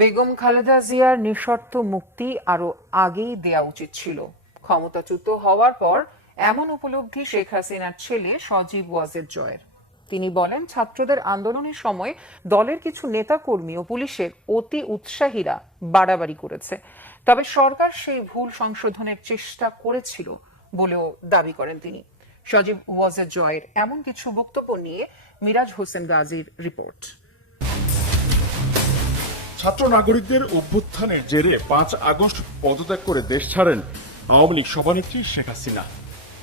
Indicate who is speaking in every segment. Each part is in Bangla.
Speaker 1: বেগম খালেদা জিয়ার নিঃশর্ত মুক্তি আরও আগেই দেয়া উচিত ছিল। ক্ষমতাচ্যুত হওয়ার পর এমন উপলব্ধি শেখ হাসিনার ছেলে সজীব ওয়াজেদ জয়ের। তিনি বলেন, ছাত্রদের আন্দোলনের সময় দলের কিছু নেতাকর্মী ও পুলিশের অতি উৎসাহীরা বাড়াবাড়ি করেছে। তবে সরকার সেই ভুল সংশোধনের চেষ্টা করেছিল বলেও দাবি করেন তিনি। সজীব ওয়াজেদ জয়ের এমন কিছু বক্তব্য নিয়ে মিরাজ হোসেন গাজীর রিপোর্ট।
Speaker 2: ছাত্র নাগরিকদের অভ্যুত্থানের জেরে পাঁচ আগস্ট পদত্যাগ করে দেশ ছাড়েন আওয়ামী লীগ সভানেত্রী শেখ হাসিনা।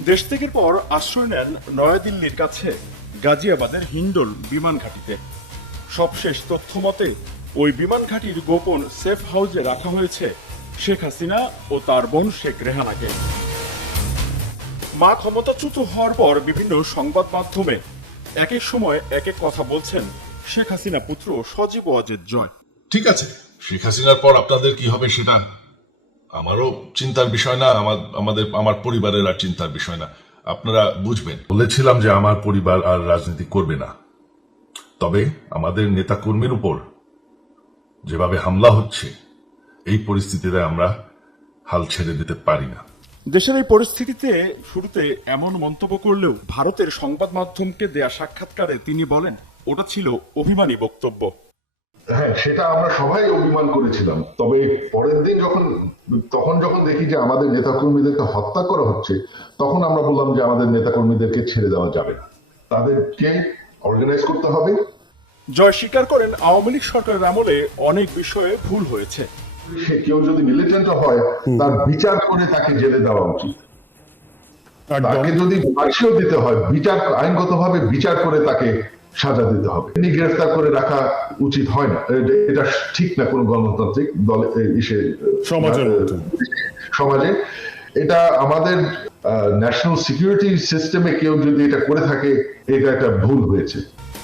Speaker 2: দেশ থেকের পর আশ্রয় নেন নয়াদিল্লির কাছে, গাজিয়াবাদের হিন্ডল বিমান ঘাঁটিতে। সবশেষ তথ্য মতে, ওই বিমান ঘাঁটির গোপন সেফ হাউসে রাখা হয়েছে শেখ হাসিনা ও তার বোন শেখ রেহানাকে। মা ক্ষমতাচ্যুত হওয়ার পর বিভিন্ন সংবাদ মাধ্যমে এক এক সময় এক এক কথা বলছেন শেখ হাসিনা পুত্র সজীব ওয়াজেদ জয়।
Speaker 3: ঠিক আছে। শেখ হাসিনার পর আপনাদের কি হবে সেটা আমারও চিন্তার বিষয় না আমার আমাদের আমার পরিবারের আর চিন্তার বিষয় না। আপনারা বুঝবেন। বলেছিলাম যে আমার পরিবার আর রাজনীতি করবে না। তবে আমাদের নেতা কর্মীর উপর যেভাবে হামলা হচ্ছে এই পরিস্থিতিতে আমরা হাল ছেড়ে দিতে পারি না।
Speaker 2: দেশের এই পরিস্থিতিতে শুরুতে এমন মন্তব্য করলেও ভারতের সংবাদ মাধ্যমকে দেয়া সাক্ষাৎকারে তিনি বলেন ওটা ছিল অভিমানী বক্তব্য।
Speaker 4: হ্যাঁ সেটা আমরা সবাই অভিমান করেছিলাম। তবে পরের দিন যখন তখন যখন দেখি যে আমাদের নেতাকর্মীদেরকে হত্যা করা হচ্ছে তখন আমরা বললাম যে আমাদের নেতাকর্মীদেরকে ছেড়ে দেওয়া যাবে না। তাদেরকে অর্গানাইজ করতে হবে।
Speaker 2: জয় স্বীকার করেন আওয়ামী লীগ সরকারের আমলে অনেক বিষয়ে ভুল হয়েছে।
Speaker 4: সে কেউ যদি মিলিটেন্ট হয় তার বিচার করে তাকে জেলে দেওয়া উচিত। তাকে যদি ফাঁসিও দিতে হয় বিচার আইনগতভাবে বিচার করে তাকে সাজা দিতে হবে। এমনি গ্রেফতার করে রাখা উচিত হয় না। এটা- ঠিক না কোনো গণতান্ত্রিক দলে ইসে সমাজে। এটা আমাদের ন্যাশনাল সিকিউরিটি সিস্টেমে কেউ যদি এটা করে থাকে এটা একটা ভুল হয়েছে।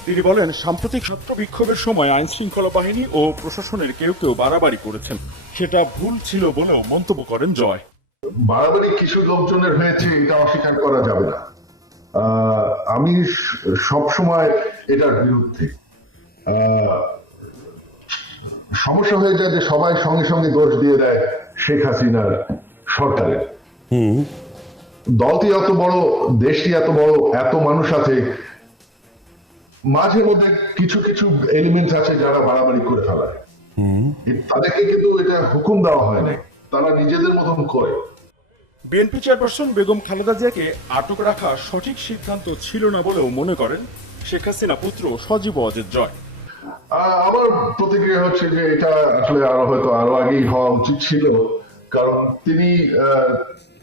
Speaker 2: তিনি বলেন সাম্প্রতিক ছাত্র বিক্ষোভের সময় আইন শৃঙ্খলা বাহিনী ও প্রশাসনের কেউ কেউ বাড়াবাড়ি করেছেন। সেটা ভুল ছিল বলেও মন্তব্য করেন জয়।
Speaker 4: বাড়াবাড়ি কিছু লোকজনের হয়েছে এটা অস্বীকার করা যাবে না। আহ, আমি সব সময় এটার বিরুদ্ধে। সমস্যা হয়ে যায় যে সবাই সঙ্গে সঙ্গে দোষ দিয়ে দেয় শেখ হাসিনার সরকারের দলটি এত বড় দেশটি এত বড় এত মানুষ আছে মাঝে মধ্যে কিছু কিছু এলিমেন্ট আছে যারা বাড়াবাড়ি করে ফেলায়। তাদেরকে কিন্তু এটা হুকুম দেওয়া হয় না তারা নিজেদের মতন করে।
Speaker 2: বিএনপি চেয়ারপারসন বেগম খালেদা জিয়াকে আটক রাখা সঠিক সিদ্ধান্ত ছিল না বলেও মনে করেন শেখ হাসিনা পুত্র সজীব অজিত জয়।
Speaker 4: আমার প্রতিক্রিয়া হচ্ছে যে এটা আসলে আরও হয়তো আরও আগেই হওয়া উচিত ছিল। কারণ তিনি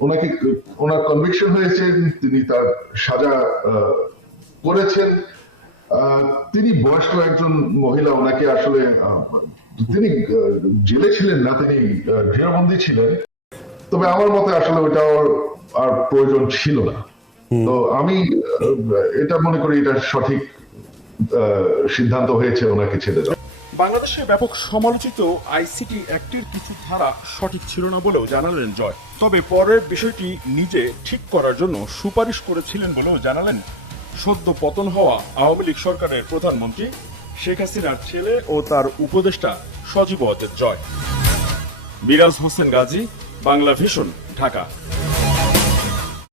Speaker 4: ওনাকে, ওনার কনভিকশন হয়েছে তিনি তার সাজা করেছেন। তিনি বয়স্ক একজন মহিলা, ওনাকে আসলে তিনি জেলে ছিলেন না, তিনি গৃহবন্দী ছিলেন। তবে আমার মতে আসলে ওটা আর প্রয়োজন ছিল না। তো আমি এটা মনে করি এটা সঠিক সিদ্ধান্ত হয়েছে ওনাকে ছেড়ে দেওয়া।
Speaker 2: বাংলাদেশে ব্যাপক সমালোচিত আইসিটি অ্যাক্টের কিছু ধারা সঠিক ছিল না বলেও জানালেন জয়। তবে পরের বিষয়টি নিজে ঠিক করার জন্য সুপারিশ করেছিলেন বলেও জানালেন সদ্য পতন হওয়া আওয়ামী লীগ সরকারের প্রধানমন্ত্রী শেখ হাসিনার ছেলে ও তার উপদেষ্টা সজীব জয়। বিরাজ হোসেন গাজী, বাংলা ভিশন, ঢাকা।